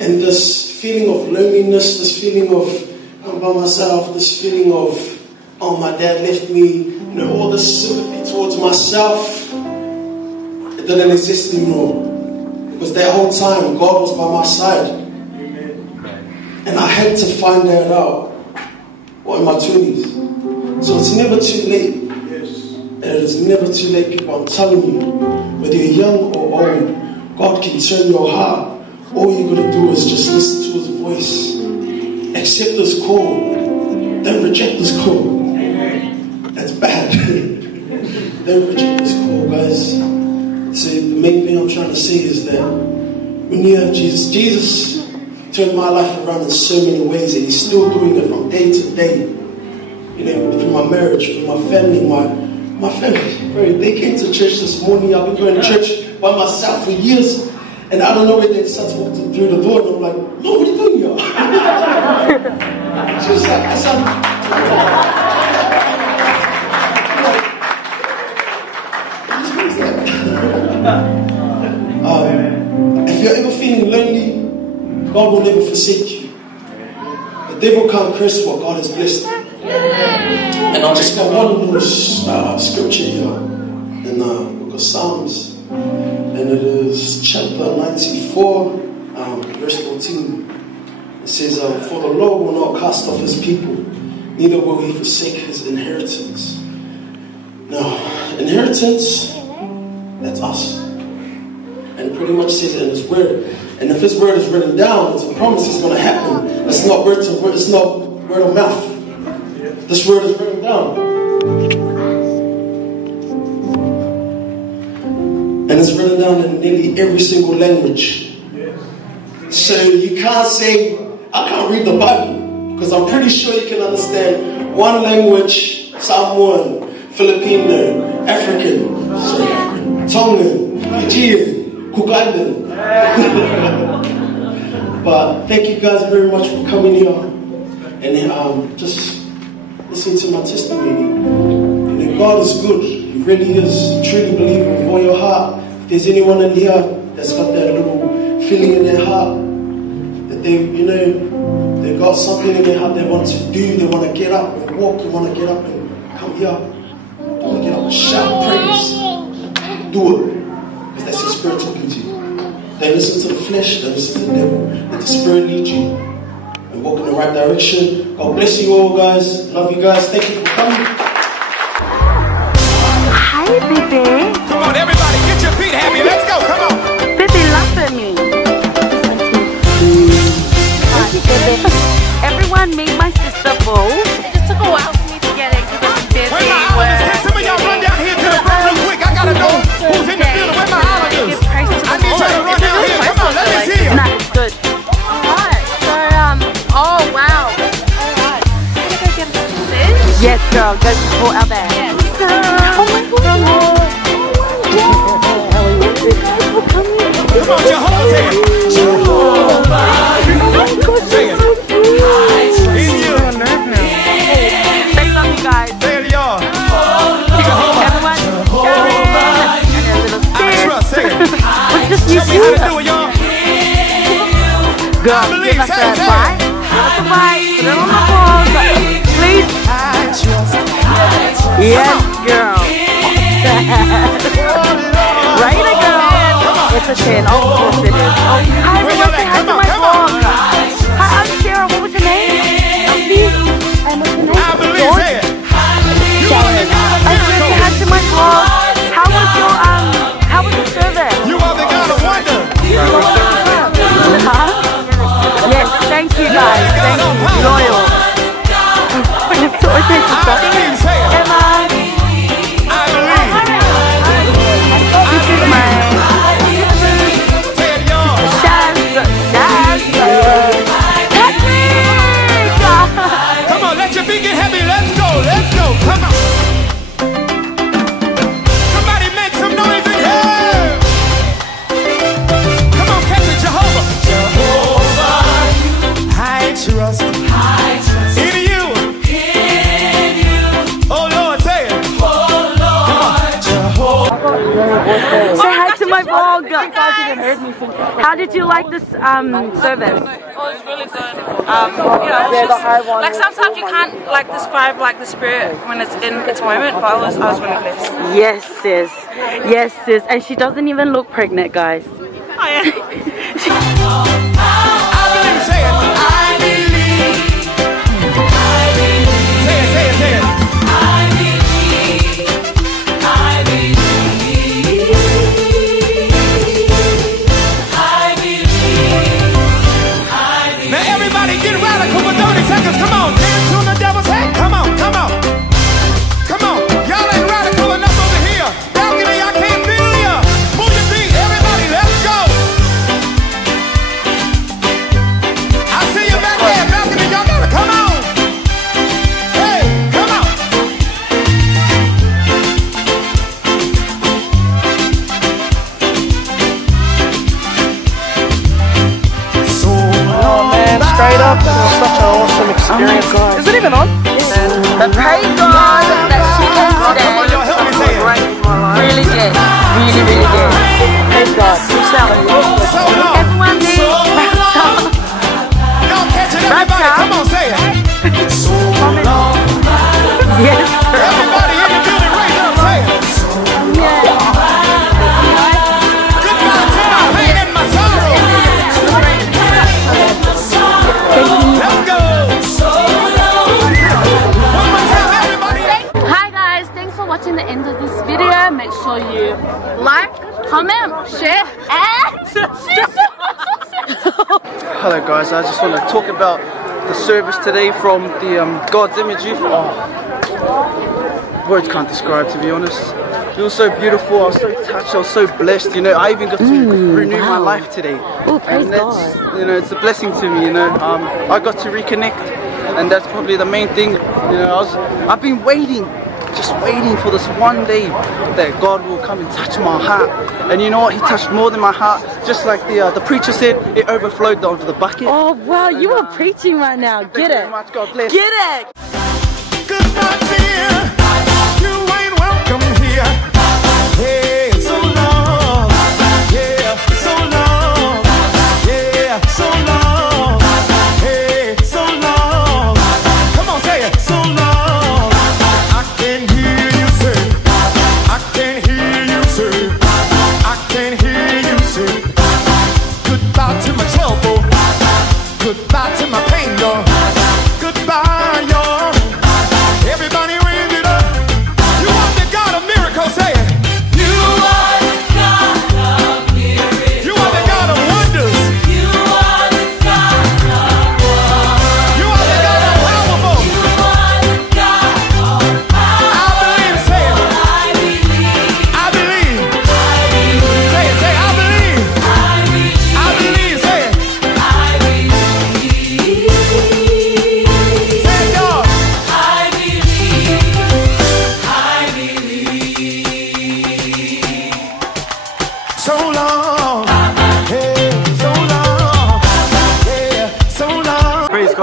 and this feeling of loneliness, this feeling of I'm by myself, this feeling of, oh, my dad left me, all this sympathy towards myself, it didn't exist anymore. Because that whole time, God was by my side. And I had to find that out in my 20s. So it's never too late. And it is never too late, people. I'm telling you, whether you're young or old, God can turn your heart. All you got to do is just listen to His voice. Accept His call. Don't reject His call. That's bad. Don't reject His call, guys. So the main thing I'm trying to say is that when you have Jesus turned my life around in so many ways, and He's still doing it from day to day. Through my marriage, through my family, my family. They came to church this morning. I've been going to church by myself for years, and I don't know where they started walking through the door, and I'm like, Mom, what are you doing here? She was like, I said, if you're ever feeling lonely, God will never forsake you. The devil can't curse what God has blessed. And I just got one little scripture here in the book of Psalms, and it is chapter 94, verse 14. It says, for the Lord will not cast off His people, neither will He forsake His inheritance. Now, inheritance, that's us. And it pretty much says it in His word. And if His word is written down, it's a promise it's going to happen. It's not word to word, it's not word of mouth. This word is written down. And it's written down in nearly every single language. So you can't say, I can't read the Bible, because I'm pretty sure you can understand one language, Samoan, Filipino, African, Tongan, Fijian, Ugandan. But thank you guys very much for coming here and just listen to my testimony. God is good. He really is. Truly believe with all your heart. If there's anyone in here that's got that little feeling in their heart that they've got something in their heart they want to do, they want to get up and walk, they want to get up and come here, they want to get up and shout praise, do it. Because that's the Spirit talking to you. Don't listen to the flesh, don't listen to the devil. Let the Spirit lead you and walk in the right direction. God bless you all, guys. Love you guys. Thank you for coming. Hi, baby. Come on, everybody, get your feet happy. Let's go. Come on. Baby, laugh at me. Everyone made my sister bowl. It just took a while for me to get it because I'm busy. Where my islanders? Can some of y'all run down here to the front real quick? I gotta know who's in the building. Where my islanders? I need y'all to run down here. Come on, let me see you. Nah, it's good. Alright, so, oh wow. Alright. Can I get this? Yes, girl. girl, go support our band. Yes. Oh my god. Come on, Jehovah, say it. Jehovah. Say it. In you. Say something, guys. Say it, y'all. Jehovah. Everyone, I trust. Say it. Show me how to do it, y'all. Girl, give us a bite. Give us a bite. Put it on the balls. Please. Yes, girl. Right, girl. It's a 10. Oh, yes, it is. Hi, everyone. Say hi to my vlog. Hi, I'm Sera. What was your name? And what's your name? I believe. Say it. You are the God of miracles. Say hi to my vlog. How was your service? You are the God of wonder. Huh? Yes, thank you guys. Thank you. Loyal. It's always I believe. Say it. Emma. I believe. This is my Say it, y'all. Shaz. Come on, let your feet get heavy. Let's go. Let's go. Come on. Somebody make some noise in here. Come on, catch it, Jehovah. Jehovah. I trust in you. Oh Lord, say it. Oh Lord, Jehovah. Say hi to my vlog. How did you like this service? Oh, it's really good. You know, like sometimes you can't like describe like the spirit when it's in its moment, but I was really blessed. Yes, sis. Yes, sis. And she doesn't even look pregnant, guys. Oh yeah. I believe, say it. I believe. Say it, say it, say it. I believe. I believe. I believe. Now everybody get radical for 30 seconds. Come on, dance on the devil's head. Come on, come on. Come on. Y'all ain't radical enough over here. Balcony, I can't feel ya. Move your feet, everybody, let's go. I see you back there, balcony, y'all gotta come on. Hey, come on. So Man, straight up, it was such an awesome experience. Oh my God. Is it even on? But praise God that she came come today. on, y'all help me say it. Really did. Really, really did. Praise God. Peace out. So long. Everyone needs Y'all catch it, everybody, come on, say it. So long. Yes. Everybody in the building, raise up, say it. Goodbye to my pain and my sorrow. Let's go. One more time, everybody. Hi guys, thanks for watching the end of this video. Make sure you like, comment, share, and Hello guys, I just want to talk about the service today from the God's Image Youth. Oh, words can't describe, to be honest. It was so beautiful, I was so touched, I was so blessed, you know. I even got to renew my life today. Oh, praise and that's, God. you know, it's a blessing to me, you know. I got to reconnect, and that's probably the main thing. You know, I've been waiting, just waiting for this one day that God will come and touch my heart. And you know what? He touched more than my heart. Just like the preacher said, it overflowed over the bucket. Oh wow, you are preaching right now. Get Thank you it. very much. God bless. Get it. Goodbye, dear. You ain't welcome here. Hey, so long. Yeah, so long. Yeah, so long. Hey, so long. Come on, say it. So long. I can hear you say. I can hear you say. I can hear you say. Goodbye to my trouble. Goodbye to my pain, y'all. Goodbye, y'all. Everybody raise it up.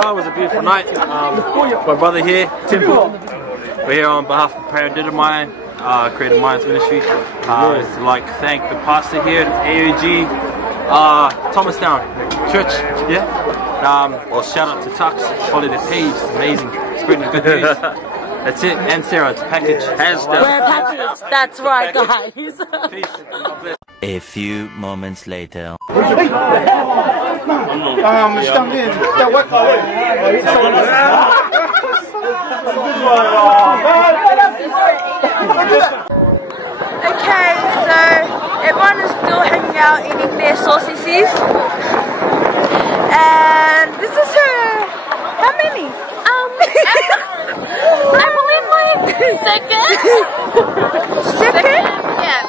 Well, it was a beautiful night. My brother here, Timbo. We're here on behalf of Prayer Dynamite, Creative Minds Ministry. I'd like to thank the pastor here at AOG, Thomastown Church. Yeah. Well, shout out to Tuxx. Follow their page. It's amazing. Spreading the good news. That's it. And Sera, it's a package. We're a package. That's right, guys. Peace. God bless. A few moments later. Okay, so everyone is still hanging out eating their sausages. And this is her. How many? I believe like second. Second? Yeah.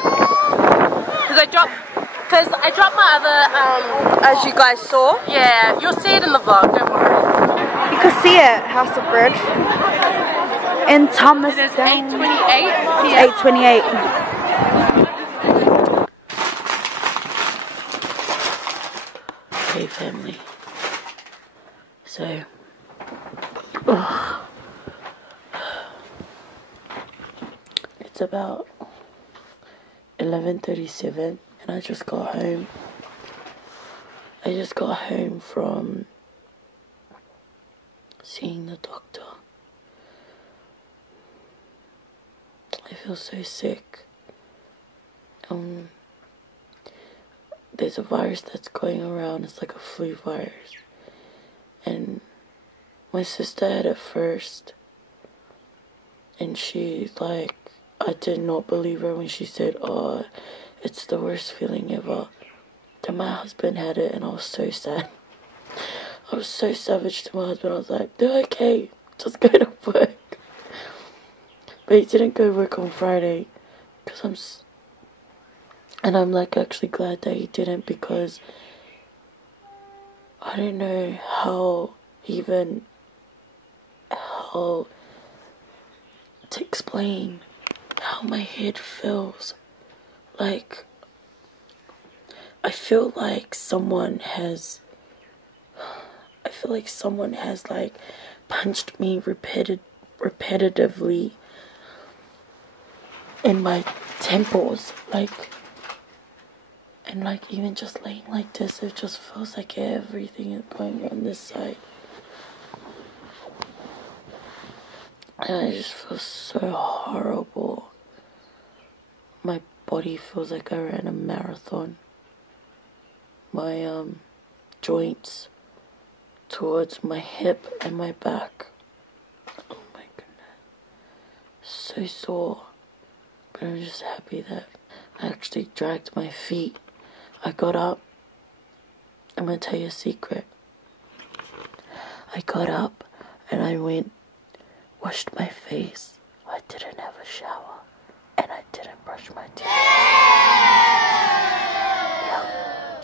Because I dropped my other, as you guys saw. yeah, you'll see it in the vlog, don't worry. You can see it, House of Bread. In Thomas. It is 8:28 8:28. Hey family. So it's about 11:37 and I just got home. I just got home from seeing the doctor. I feel so sick. There's a virus that's going around. It's like a flu virus. And my sister had it first. And she's like, I did not believe her when she said, oh, it's the worst feeling ever. Then my husband had it and I was so sad. I was so savage to my husband. I was like, they're okay. Just go to work. But he didn't go to work on Friday. I'm like actually glad that he didn't, because I don't know how to explain how my head feels. Like, I feel like someone has like punched me repetitively in my temples, and even just laying like this, it just feels like everything is going on this side. And I just feel so horrible. My body feels like I ran a marathon. My joints towards my hip and my back. Oh my goodness. So sore. But I'm just happy that I actually dragged my feet. I got up. I'm gonna tell you a secret. I got up and I went, washed my face. I didn't have a shower and I didn't brush my teeth. Yeah,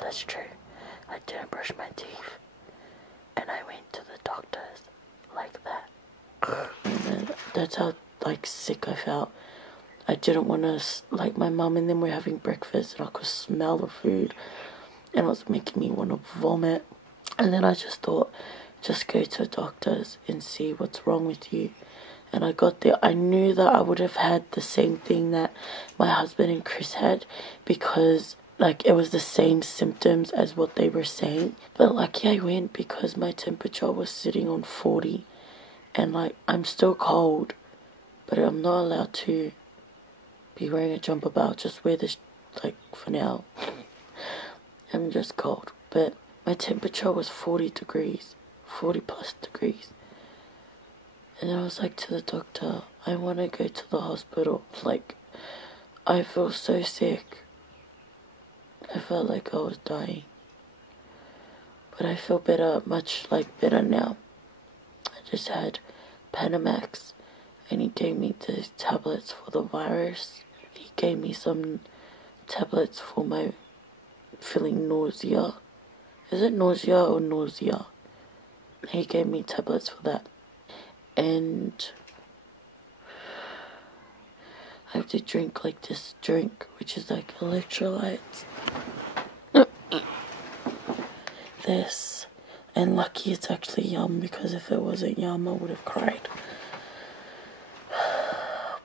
that's true. I didn't brush my teeth and I went to the doctors like that. And then that's how sick I felt. I didn't want to, my mum and them were having breakfast and I could smell the food and it was making me want to vomit. And then I just thought, just go to the doctors and see what's wrong with you. And I got there. I knew that I would have had the same thing that my husband and Chris had, because it was the same symptoms as what they were saying. But lucky I went, because my temperature was sitting on 40 and I'm still cold, but I'm not allowed to be wearing a jumper, but I'll just wear this for now. I'm just cold, but my temperature was 40 degrees, 40 plus degrees. And I was like to the doctor, I want to go to the hospital. I feel so sick. I felt like I was dying. But I feel better, much better now. I just had Panamax and he gave me the tablets for the virus. He gave me some tablets for my feeling nausea. Is it nausea or nausea? He gave me tablets for that. And I have to drink this drink, which is electrolytes. This. And lucky it's actually yum, because if it wasn't yum, I would have cried.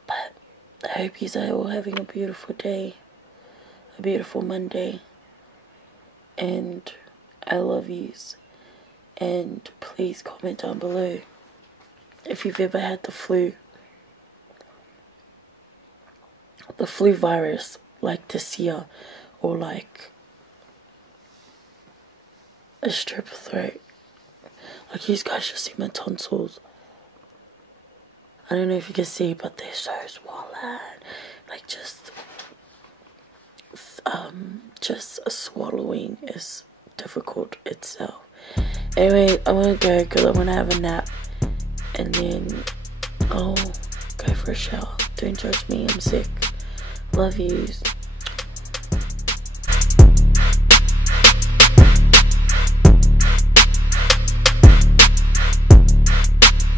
But I hope you are all having a beautiful day, a beautiful Monday. And I love yous. And please comment down below if you've ever had the flu virus, like this year, or like a strep throat. Like, you guys should see my tonsils. I don't know if you can see, but they're so swollen. Like, just swallowing is difficult itself. Anyway, I'm gonna go because I'm gonna have a nap, and then I'll go for a shower. Don't judge me, I'm sick. Love yous.